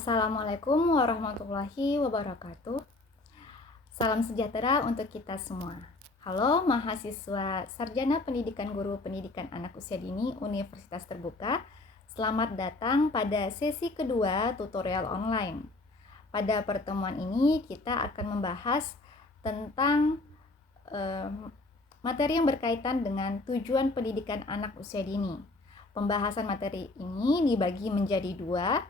Assalamualaikum warahmatullahi wabarakatuh. Salam sejahtera untuk kita semua. Halo mahasiswa Sarjana Pendidikan Guru Pendidikan Anak Usia Dini Universitas Terbuka. Selamat datang pada sesi kedua tutorial online. Pada pertemuan ini kita akan membahas tentang materi yang berkaitan dengan tujuan pendidikan anak usia dini. Pembahasan materi ini dibagi menjadi dua,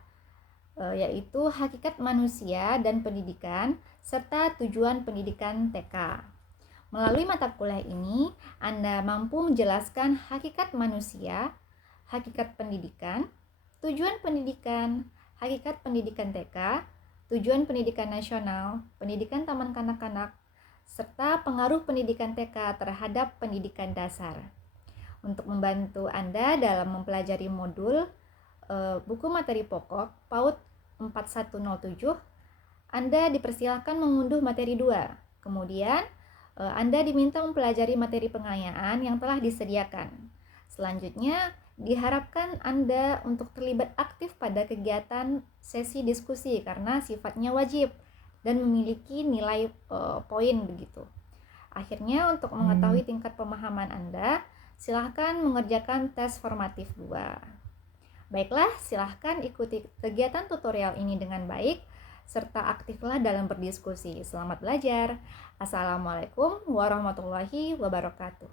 yaitu hakikat manusia dan pendidikan serta tujuan pendidikan TK. Melalui mata kuliah ini, Anda mampu menjelaskan hakikat manusia, hakikat pendidikan, tujuan pendidikan, hakikat pendidikan TK, tujuan pendidikan nasional, pendidikan taman kanak-kanak, serta pengaruh pendidikan TK terhadap pendidikan dasar. Untuk membantu Anda dalam mempelajari modul buku materi pokok PAUD 4107, Anda dipersilakan mengunduh materi 2. Kemudian, Anda diminta mempelajari materi pengayaan yang telah disediakan. Selanjutnya, diharapkan Anda untuk terlibat aktif pada kegiatan sesi diskusi karena sifatnya wajib dan memiliki nilai poin begitu. Akhirnya, untuk mengetahui tingkat pemahaman Anda, silahkan mengerjakan tes formatif 2. Baiklah, silahkan ikuti kegiatan tutorial ini dengan baik, serta aktiflah dalam berdiskusi. Selamat belajar. Assalamualaikum warahmatullahi wabarakatuh.